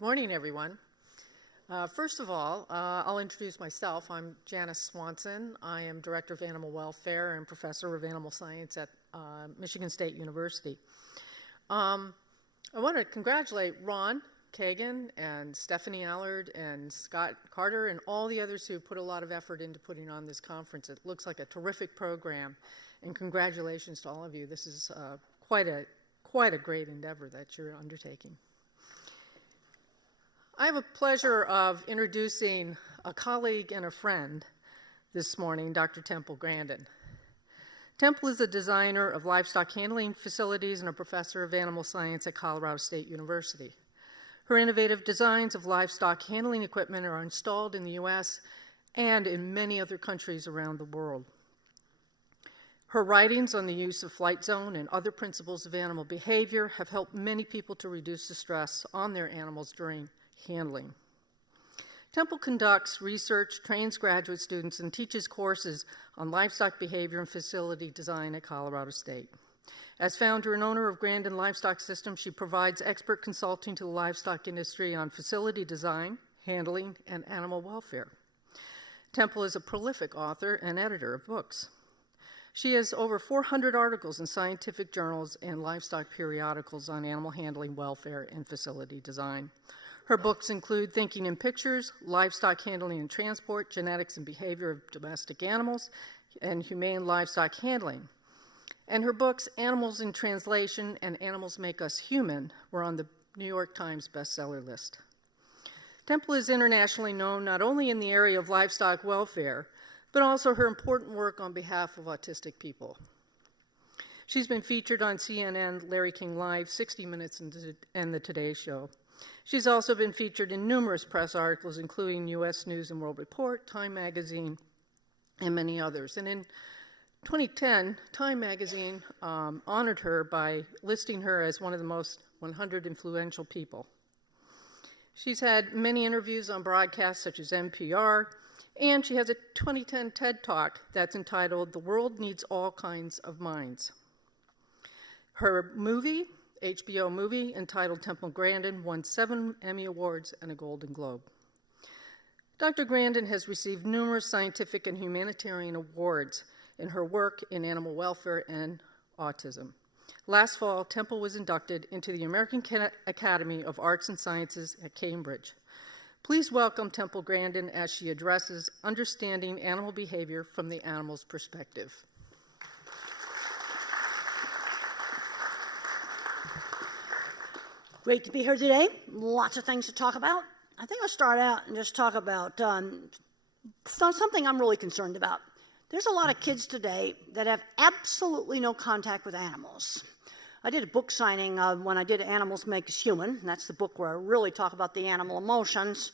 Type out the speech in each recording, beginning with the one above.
Good morning, everyone. First of all, I'll introduce myself. I'm Janice Swanson. I am Director of Animal Welfare and Professor of Animal Science at Michigan State University. I want to congratulate Ron Kagan and Stephanie Allard and Scott Carter and all the others who put a lot of effort into putting on this conference. It looks like a terrific program, and congratulations to all of you. This is quite a great endeavor that you're undertaking. I have a pleasure of introducing a colleague and a friend this morning, Dr. Temple Grandin. Temple is a designer of livestock handling facilities and a professor of animal science at Colorado State University. Her innovative designs of livestock handling equipment are installed in the U.S. and in many other countries around the world. Her writings on the use of flight zone and other principles of animal behavior have helped many people to reduce the stress on their animals during handling. Temple conducts research, trains graduate students, and teaches courses on livestock behavior and facility design at Colorado State. As founder and owner of Grandin Livestock Systems, she provides expert consulting to the livestock industry on facility design, handling, and animal welfare. Temple is a prolific author and editor of books. She has over 400 articles in scientific journals and livestock periodicals on animal handling, welfare, and facility design. Her books include Thinking in Pictures, Livestock Handling and Transport, Genetics and Behavior of Domestic Animals, and Humane Livestock Handling. And her books, Animals in Translation and Animals Make Us Human, were on the New York Times bestseller list. Temple is internationally known not only in the area of livestock welfare, but also her important work on behalf of autistic people. She's been featured on CNN, Larry King Live, 60 Minutes, and The Today Show. She's also been featured in numerous press articles, including U.S. News and World Report, Time Magazine, and many others. And in 2010, Time Magazine honored her by listing her as one of the most 100 influential people. She's had many interviews on broadcasts such as NPR, and she has a 2010 TED Talk that's entitled The World Needs All Kinds of Minds. Her HBO movie entitled Temple Grandin won 7 Emmy Awards and a Golden Globe. Dr. Grandin has received numerous scientific and humanitarian awards in her work in animal welfare and autism. Last fall, Temple was inducted into the American Academy of Arts and Sciences at Cambridge. Please welcome Temple Grandin as she addresses Understanding Animal Behavior from the Animal's Perspective. Great to be here today. Lots of things to talk about. I think I'll start out and just talk about something I'm really concerned about. There's a lot of kids today that have absolutely no contact with animals. I did a book signing when I did Animals Make Us Human, and that's the book where I really talk about the animal emotions,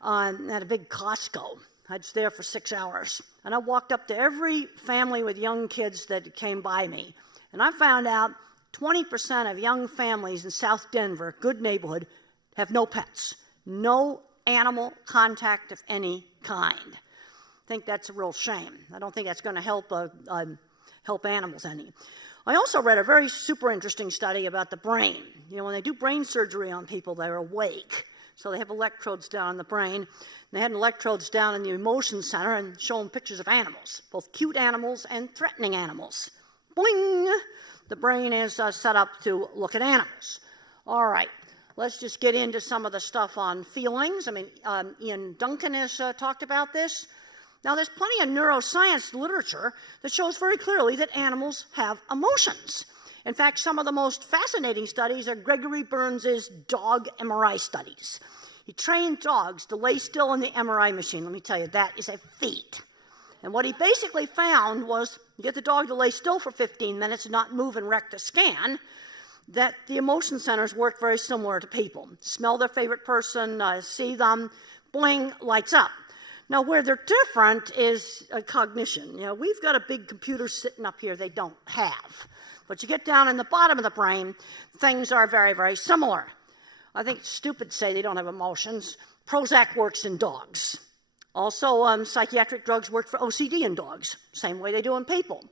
at a big Costco. I was there for 6 hours, and I walked up to every family with young kids that came by me, and I found out 20% of young families in South Denver, good neighborhood, have no pets, no animal contact of any kind. I think that's a real shame. I don't think that's going to help animals any. I also read a very super interesting study about the brain. You know, when they do brain surgery on people, they're awake. So they have electrodes down in the brain. They had electrodes down in the emotion center and show them pictures of animals, both cute animals and threatening animals. Boing! The brain is set up to look at animals. All right, let's just get into some of the stuff on feelings. I mean, Ian Duncan has talked about this. Now, there's plenty of neuroscience literature that shows very clearly that animals have emotions. In fact, some of the most fascinating studies are Gregory Burns' dog MRI studies. He trained dogs to lay still in the MRI machine. Let me tell you, that is a feat. And what he basically found was, you get the dog to lay still for 15 minutes and not move and wreck the scan, that the emotion centers work very similar to people. Smell their favorite person, see them, bling, lights up. Now, where they're different is cognition. You know, we've got a big computer sitting up here they don't have. But you get down in the bottom of the brain, things are very, very similar. I think it's stupid to say they don't have emotions. Prozac works in dogs. Also, psychiatric drugs work for OCD in dogs, same way they do in people.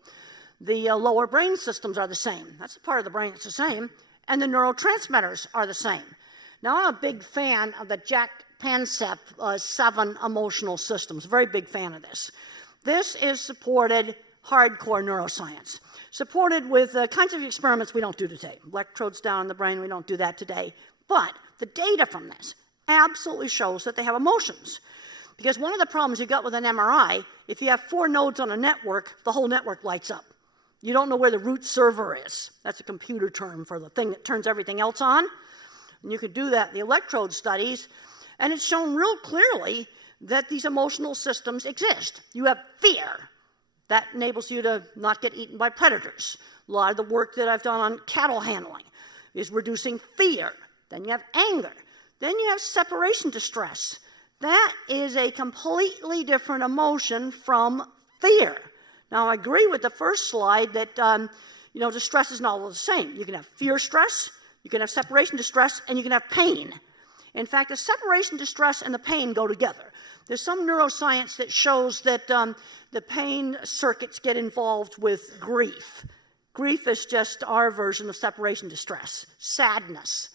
The lower brain systems are the same. That's the part of the brain that's the same. And the neurotransmitters are the same. Now, I'm a big fan of the Jack Pansep 7 emotional systems. Very big fan of this. This is supported hardcore neuroscience. Supported with kinds of experiments we don't do today. Electrodes down in the brain, we don't do that today. But the data from this absolutely shows that they have emotions. Because one of the problems you got with an MRI, if you have 4 nodes on a network, the whole network lights up. You don't know where the root server is. That's a computer term for the thing that turns everything else on. And you could do that in the electrode studies, and it's shown real clearly that these emotional systems exist. You have fear. That enables you to not get eaten by predators. A lot of the work that I've done on cattle handling is reducing fear. Then you have anger. Then you have separation distress. That is a completely different emotion from fear. Now, I agree with the first slide that, distress is not all the same. You can have fear stress, you can have separation distress, and you can have pain. In fact, the separation distress and the pain go together. There's some neuroscience that shows that the pain circuits get involved with grief. Grief is just our version of separation distress. Sadness.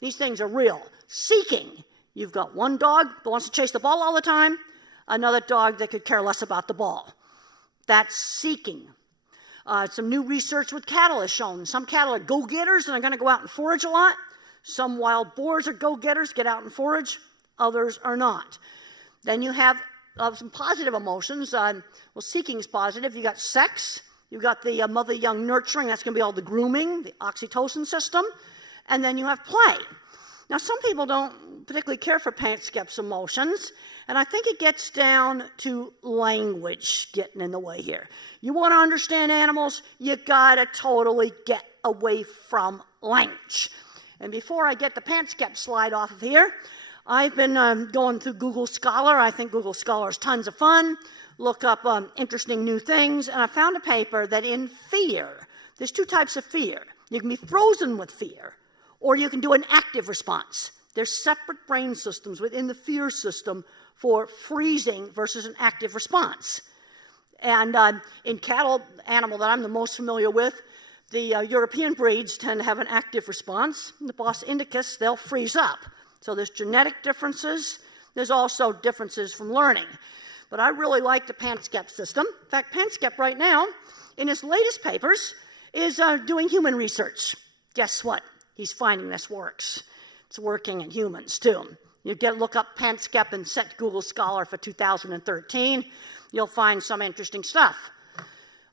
These things are real. Seeking. You've got one dog that wants to chase the ball all the time, another dog that could care less about the ball. That's seeking. Some new research with cattle has shown some cattle are go-getters and are going to go out and forage a lot. Some wild boars are go-getters, get out and forage. Others are not. Then you have some positive emotions. Seeking is positive. You've got sex. You've got the mother-young nurturing. That's going to be all the grooming, the oxytocin system. And then you have play. Now, some people don't particularly care for Panskep's emotions, and I think it gets down to language getting in the way here. You want to understand animals, you got to totally get away from language. And before I get the Panskep slide off of here, I've been going through Google Scholar. I think Google Scholar is tons of fun. Look up interesting new things, and I found a paper that in fear, there's 2 types of fear. You can be frozen with fear, or you can do an active response. There's separate brain systems within the fear system for freezing versus an active response. And in cattle, animal that I'm the most familiar with, the European breeds tend to have an active response. In the Bos indicus, they'll freeze up. So there's genetic differences. There's also differences from learning. But I really like the Panskep system. In fact, Panskep right now, in his latest papers, is doing human research. Guess what? He's finding this works. It's working in humans, too. You look up Panskep and set Google Scholar for 2013. You'll find some interesting stuff.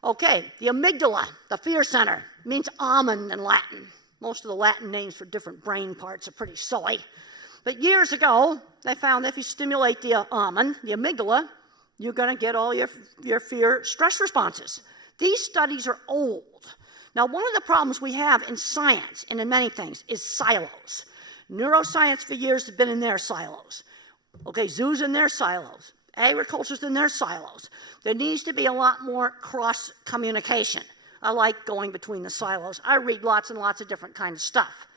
Okay, the amygdala, the fear center, means almond in Latin. Most of the Latin names for different brain parts are pretty silly. But years ago, they found that if you stimulate the almond, the amygdala, you're going to get all your fear stress responses. These studies are old. Now, one of the problems we have in science and in many things is silos. Neuroscience for years has been in their silos. Okay, zoos in their silos. Agriculture's in their silos. There needs to be a lot more cross-communication. I like going between the silos. I read lots and lots of different kinds of stuff.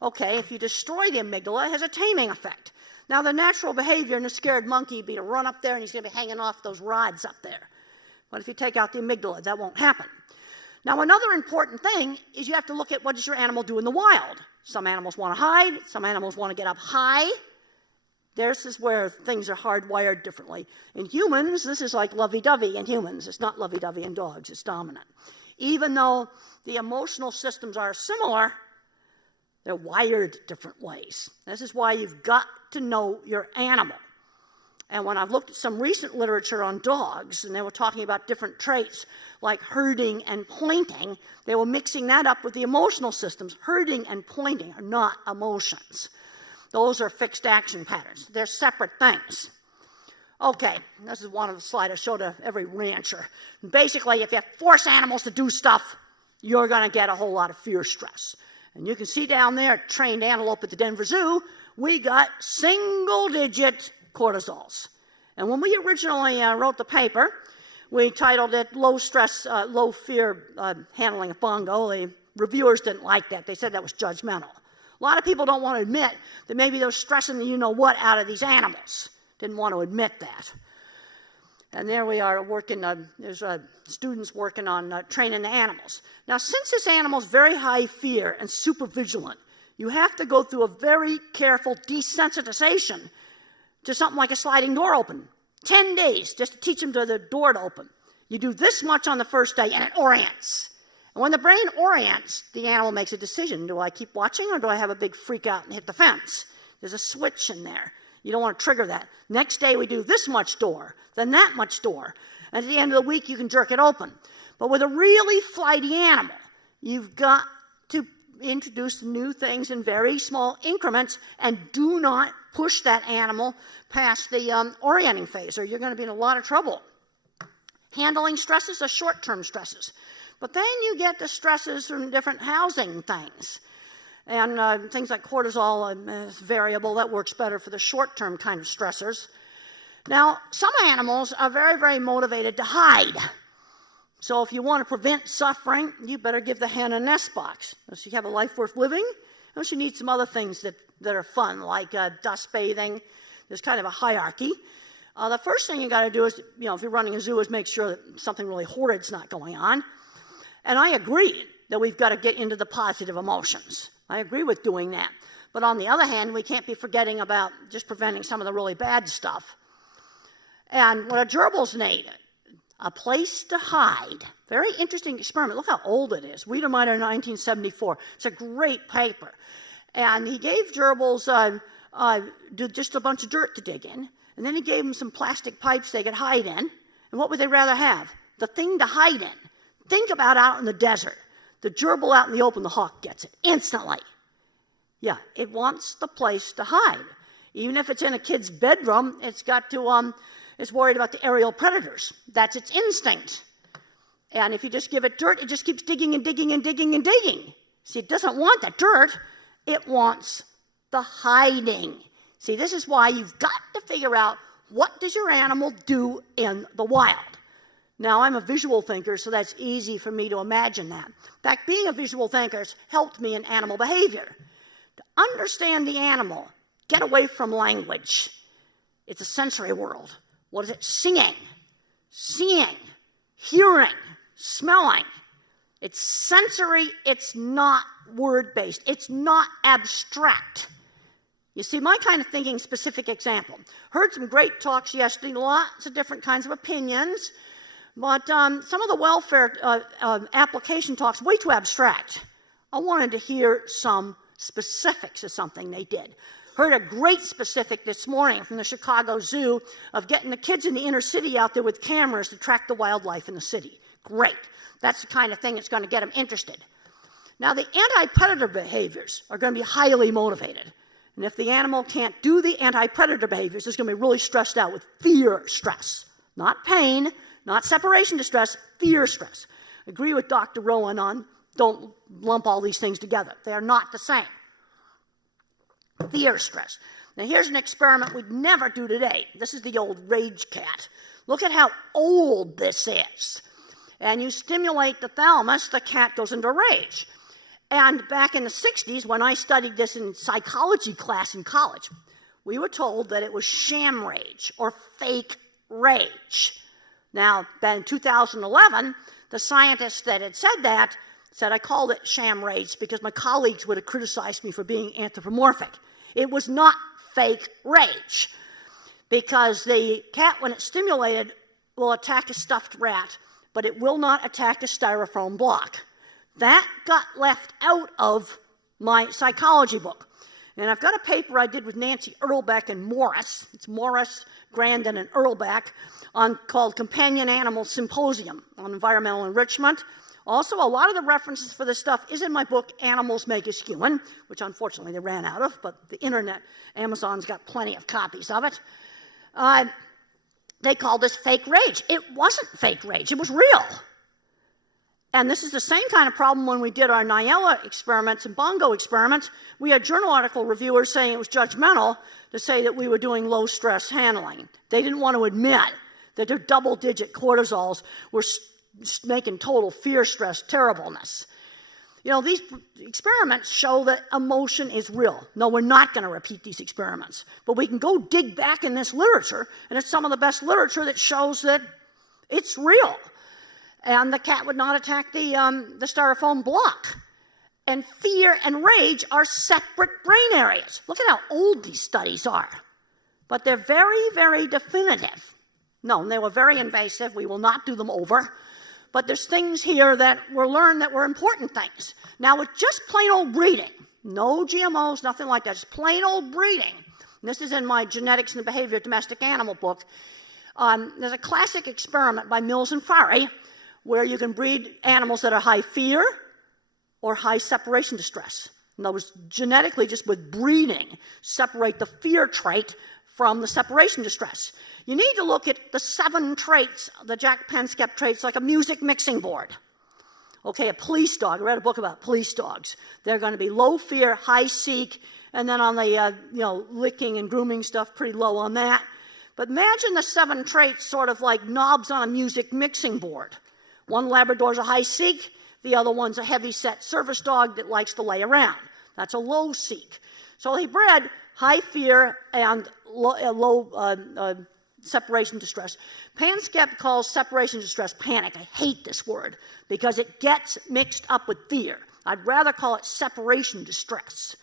Okay, if you destroy the amygdala, it has a taming effect. Now, the natural behavior in a scared monkey would be to run up there and he's going to be hanging off those rods up there. But if you take out the amygdala, that won't happen. Now, another important thing is you have to look at what does your animal do in the wild. Some animals want to hide. Some animals want to get up high. This is where things are hardwired differently. In humans, this is like lovey-dovey in humans. It's not lovey-dovey in dogs. It's dominant. Even though the emotional systems are similar, they're wired different ways. This is why you've got to know your animal. And when I've looked at some recent literature on dogs, and they were talking about different traits like herding and pointing, they were mixing that up with the emotional systems. Herding and pointing are not emotions. Those are fixed action patterns. They're separate things. Okay, this is one of the slides I showed to every rancher. Basically, if you force animals to do stuff, you're going to get a whole lot of fear stress. And you can see down there, trained antelope at the Denver Zoo, we got single-digit cortisols. And when we originally wrote the paper, we titled it Low Stress, Low Fear Handling of Bongo. The reviewers didn't like that. They said that was judgmental. A lot of people don't want to admit that maybe they're stressing the you-know-what out of these animals. Didn't want to admit that. And there we are working, there's students working on training the animals. Now, since this animal's very high fear and super vigilant, You have to go through a very careful desensitization to something like a sliding door open. 10 days just to teach them to the door to open. You do this much on the first day and it orients. And when the brain orients, the animal makes a decision. Do I keep watching or do I have a big freak out and hit the fence? There's a switch in there. You don't want to trigger that. Next day we do this much door, then that much door. And at the end of the week you can jerk it open. But with a really flighty animal, you've got to introduce new things in very small increments and do not push that animal past the orienting phase or you're going to be in a lot of trouble. Handling stresses are short-term stresses. But then you get the stresses from different housing things. And things like cortisol is variable. That works better for the short-term kind of stressors. Now, some animals are very, very motivated to hide. So if you want to prevent suffering, you better give the hen a nest box. Does she have a life worth living? Or she needs some other things that are fun, like dust bathing. There's kind of a hierarchy. The first thing you got to do is, if you're running a zoo, is make sure that something really horrid's not going on. And I agree that we've got to get into the positive emotions. I agree with doing that. But on the other hand, we can't be forgetting about just preventing some of the really bad stuff. And what a gerbils need, a place to hide. Very interesting experiment. Look how old it is. Wiedemeyer, 1974. It's a great paper. And he gave gerbils just a bunch of dirt to dig in. And then he gave them some plastic pipes they could hide in. And what would they rather have? The thing to hide in. Think about out in the desert. The gerbil out in the open, the hawk gets it instantly. Yeah, it wants the place to hide. Even if it's in a kid's bedroom, it's got to, it's worried about the aerial predators. That's its instinct. And if you just give it dirt, it just keeps digging and digging and digging and digging. See, it doesn't want that dirt. It wants the hiding. See, this is why you've got to figure out what does your animal do in the wild. Now, I'm a visual thinker, so that's easy for me to imagine that. In fact, being a visual thinker has helped me in animal behavior. To understand the animal, get away from language. It's a sensory world. What is it? Singing, seeing, hearing, smelling. It's sensory. It's not word-based. It's not abstract. You see, my kind of thinking, specific example. Heard some great talks yesterday, lots of different kinds of opinions. But some of the welfare application talks, way too abstract. I wanted to hear some specifics of something they did. Heard a great specific this morning from the Chicago Zoo of getting the kids in the inner city out there with cameras to track the wildlife in the city. Great. That's the kind of thing that's going to get them interested. Now, the anti-predator behaviors are going to be highly motivated. And if the animal can't do the anti-predator behaviors, it's going to be really stressed out with fear stress. Not pain, not separation distress, fear stress. Agree with Dr. Rowan on don't lump all these things together. They are not the same. Fear stress. Now here's an experiment we'd never do today. This is the old rage cat. Look at how old this is. And you stimulate the thalamus, the cat goes into rage. And back in the 60s, when I studied this in psychology class in college, we were told that it was sham rage or fake rage. Now, then in 2011, the scientists that had said that said I called it sham rage because my colleagues would have criticized me for being anthropomorphic. It was not fake rage because the cat, when it's stimulated, will attack a stuffed rat, but it will not attack a styrofoam block. That got left out of my psychology book. And I've got a paper I did with Nancy Erlbeck and Morris. It's Morris, Grandin, and Erlbeck called Companion Animal Symposium on Environmental Enrichment. Also, a lot of the references for this stuff is in my book, Animals Make Us Human, which unfortunately they ran out of, but the internet, Amazon's got plenty of copies of it. They called this fake rage. It wasn't fake rage. It was real. And this is the same kind of problem when we did our Nyella experiments and bongo experiments. We had journal article reviewers saying it was judgmental to say that we were doing low-stress handling. They didn't want to admit that their double-digit cortisols were making total fear, stress, terribleness. You know, these experiments show that emotion is real. No, we're not going to repeat these experiments. But we can go dig back in this literature, and it's some of the best literature that shows that it's real. And the cat would not attack the styrofoam block. and fear and rage are separate brain areas. Look at how old these studies are. But they're very, very definitive. No, they were very invasive. We will not do them over. But there's things here that were learned that were important things. Now, with just plain old breeding, no GMOs, nothing like that, just plain old breeding. And this is in my Genetics and the Behavior of Domestic Animal book. There's a classic experiment by Mills and Farey where you can breed animals that are high fear or high separation distress. In other words, genetically, just with breeding, separate the fear trait from the separation distress. You need to look at the 7 traits, the Jack Panksepp traits, like a music mixing board. Okay, a police dog. I read a book about police dogs. They're going to be low fear, high seek, and then on the licking and grooming stuff, pretty low on that. But imagine the 7 traits sort of like knobs on a music mixing board. One Labrador's a high seek, the other one's a heavy-set service dog that likes to lay around. That's a low seek. So he bred high fear and low separation distress. Panksepp calls separation distress panic. I hate this word because it gets mixed up with fear. I'd rather call it separation distress.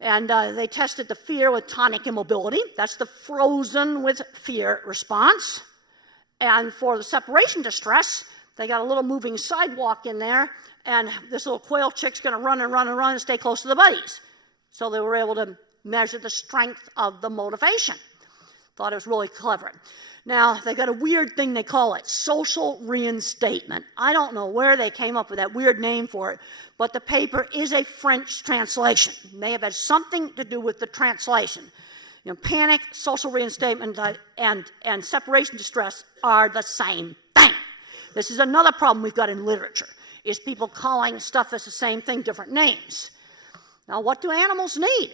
And they tested the fear with tonic immobility. That's the frozen with fear response. And for the separation distress, they got a little moving sidewalk in there, and this little quail chick's going to run and run and run and stay close to the buddies. So they were able to measure the strength of the motivation. Thought it was really clever. Now, they got a weird thing they call it, social reinstatement. I don't know where they came up with that weird name for it, but the paper is a French translation. It may have had something to do with the translation. You know, panic, social reinstatement, and separation distress are the same thing. This is another problem we've got in literature, is people calling stuff as the same thing, different names. Now, what do animals need?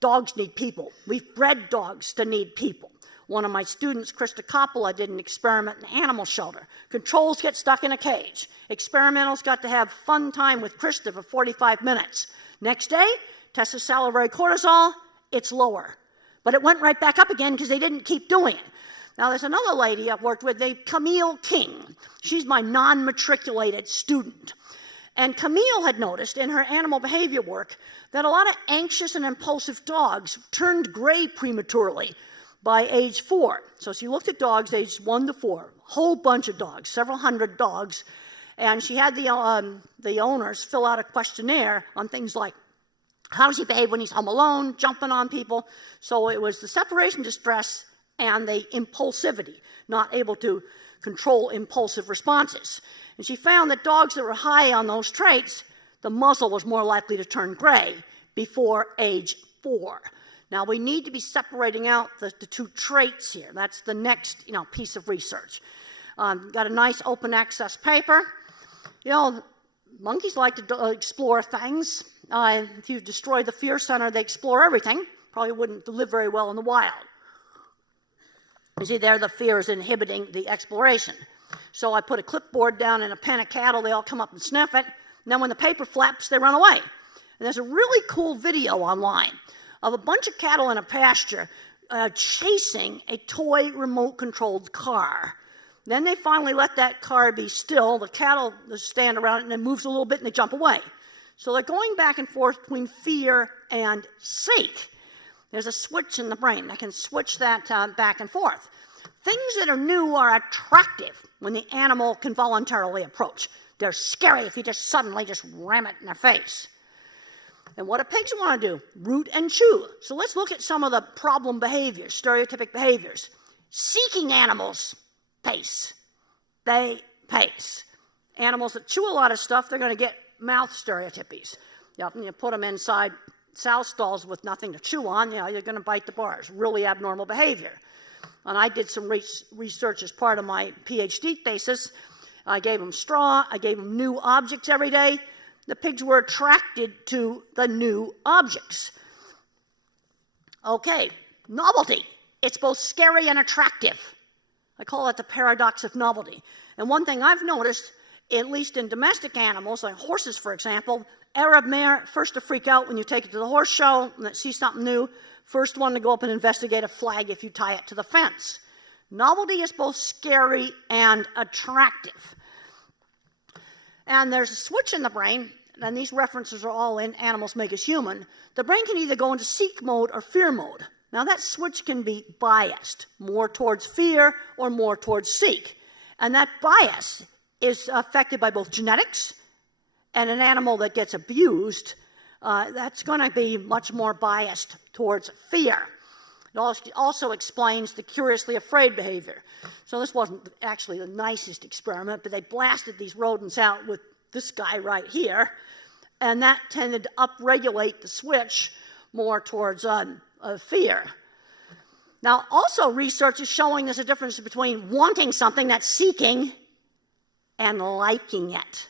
Dogs need people. We've bred dogs to need people. One of my students, Krista Coppola, did an experiment in an animal shelter. Controls get stuck in a cage. Experimentals got to have fun time with Krista for 45 minutes. Next day, tested salivary cortisol, it's lower. But it went right back up again because they didn't keep doing it. Now, there's another lady I've worked with, named Camille King. She's my non-matriculated student. And Camille had noticed in her animal behavior work that a lot of anxious and impulsive dogs turned gray prematurely by age 4. So she looked at dogs aged 1 to 4, a whole bunch of dogs, several hundred dogs, and she had the owners fill out a questionnaire on things like how does he behave when he's home alone, jumping on people. So it was the separation distress and the impulsivity, not able to control impulsive responses. And she found that dogs that were high on those traits, the muzzle was more likely to turn gray before age 4. Now, we need to be separating out the 2 traits here. That's the next piece of research. Got a nice open access paper. Monkeys like to explore things. If you destroy the fear center, they explore everything. Probably wouldn't live very well in the wild. You see there, the fear is inhibiting the exploration. So I put a clipboard down in a pen of cattle. They all come up and sniff it. And then when the paper flaps, they run away. And there's a really cool video online of a bunch of cattle in a pasture chasing a toy remote-controlled car. Then they finally let that car be still. The cattle stand around it, and it moves a little bit, and they jump away. So they're going back and forth between fear and seek. There's a switch in the brain that can switch that back and forth. Things that are new are attractive when the animal can voluntarily approach. They're scary if you just suddenly ram it in their face. And what do pigs want to do? Root and chew. So let's look at some of the problem behaviors, stereotypic behaviors. Seeking animals pace. They pace. Animals that chew a lot of stuff, they're going to get mouth stereotypies. You put them inside sow stalls with nothing to chew on, you're going to bite the bars. Really abnormal behavior. And I did some research as part of my PhD thesis. I gave them straw. I gave them new objects every day. The pigs were attracted to the new objects. Okay, novelty. It's both scary and attractive. I call it the paradox of novelty. And one thing I've noticed, at least in domestic animals, like horses, for example, Arab mare, first to freak out when you take it to the horse show and see something new, first one to go up and investigate a flag if you tie it to the fence. Novelty is both scary and attractive. And there's a switch in the brain and these references are all in Animals Make Us Human, the brain can either go into seek mode or fear mode. Now that switch can be biased, more towards fear or more towards seek. And that bias is affected by both genetics, and an animal that gets abused, that's going to be much more biased towards fear. It also explains the curiously afraid behavior. So this wasn't actually the nicest experiment, but they blasted these rodents out with this guy right here, and that tended to upregulate the switch more towards fear. Now, also research is showing there's a difference between wanting something, that's seeking, and liking it.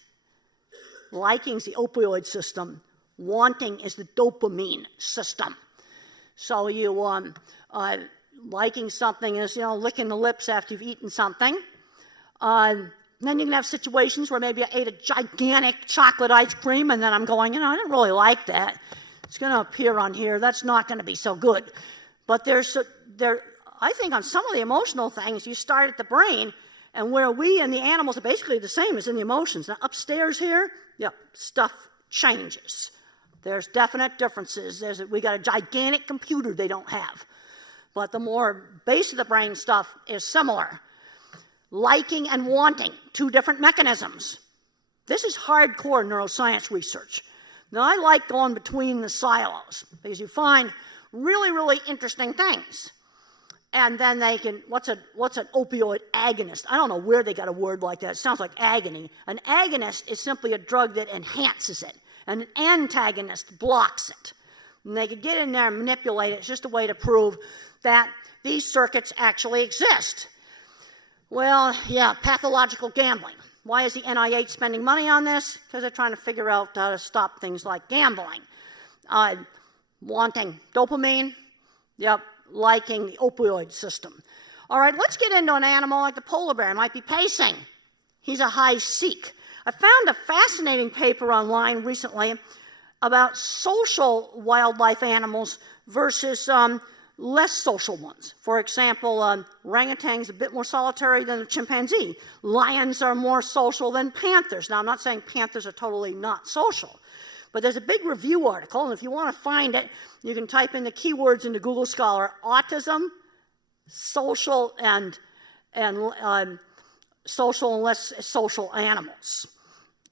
Liking is the opioid system. Wanting is the dopamine system. So you liking something is, licking the lips after you've eaten something. Then you can have situations where maybe I ate a gigantic chocolate ice cream and then I'm going, I didn't really like that. It's going to appear on here. That's not going to be so good. But I think on some of the emotional things, you start at the brain, and where we and the animals are basically the same as in the emotions. Now, upstairs here, stuff changes. There's definite differences. We got a gigantic computer they don't have. But the more base of the brain stuff is similar. Liking and wanting, two different mechanisms. This is hardcore neuroscience research. Now, I like going between the silos because you find really, really interesting things. And then they can, what's an opioid agonist? I don't know where they got a word like that. It sounds like agony. An agonist is simply a drug that enhances it. And an antagonist blocks it. And they could get in there and manipulate it. It's just a way to prove that these circuits actually exist. Well, pathological gambling. Why is the NIH spending money on this? Because they're trying to figure out how to stop things like gambling. Wanting dopamine, liking the opioid system. All right, let's get into an animal like the polar bear. It might be pacing. He's a high seek. I found a fascinating paper online recently about social wildlife animals versus less social ones. For example, orangutans are a bit more solitary than a chimpanzee. Lions are more social than panthers. Now, I'm not saying panthers are totally not social, but there's a big review article, and if you want to find it, you can type in the keywords into Google Scholar: autism, social and social and less social animals.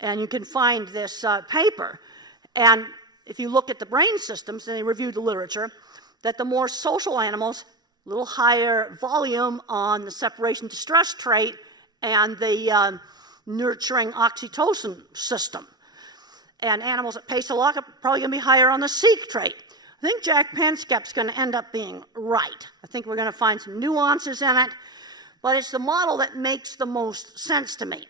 And you can find this paper. And if you look at the brain systems, and they reviewed the literature, that the more social animals, a little higher volume on the separation distress trait and the nurturing oxytocin system. And animals that pace a lot are probably going to be higher on the seek trait. I think Jack Penskep's going to end up being right. I think we're going to find some nuances in it, but it's the model that makes the most sense to me.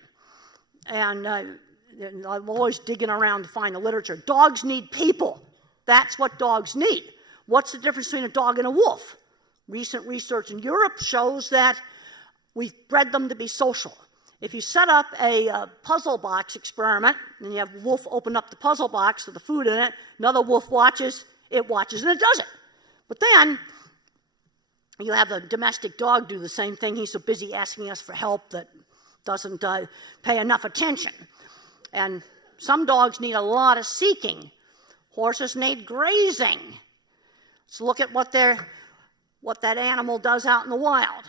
And I'm always digging around to find the literature. Dogs need people. That's what dogs need. What's the difference between a dog and a wolf? Recent research in Europe shows that we've bred them to be social. If you set up a puzzle box experiment, and you have a wolf open up the puzzle box with the food in it, another wolf watches, and it does it. But then, you have a domestic dog do the same thing. He's so busy asking us for help that doesn't pay enough attention. And some dogs need a lot of seeking. Horses need grazing. Let's look at what that animal does out in the wild.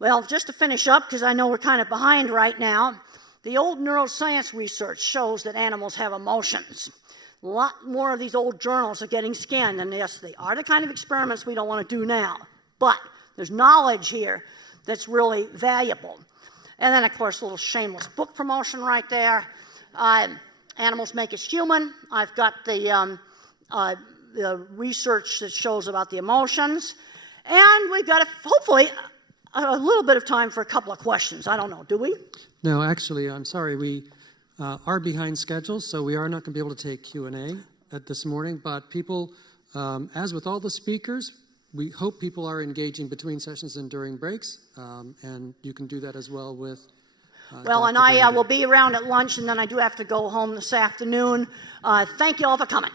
Well, just to finish up, because I know we're kind of behind right now, the old neuroscience research shows that animals have emotions. A lot more of these old journals are getting scanned, and yes, they are the kind of experiments we don't want to do now. But there's knowledge here that's really valuable. And then, of course, a little shameless book promotion right there. Animals Make Us Human. I've got the research that shows about the emotions. And we've got, hopefully, a little bit of time for a couple of questions. I don't know, do we? No, actually, I'm sorry. We are behind schedule, so we are not going to be able to take Q&A this morning. But people, as with all the speakers, we hope people are engaging between sessions and during breaks, and you can do that as well with well, and I will be around at lunch, and then I do have to go home this afternoon. Thank you all for coming.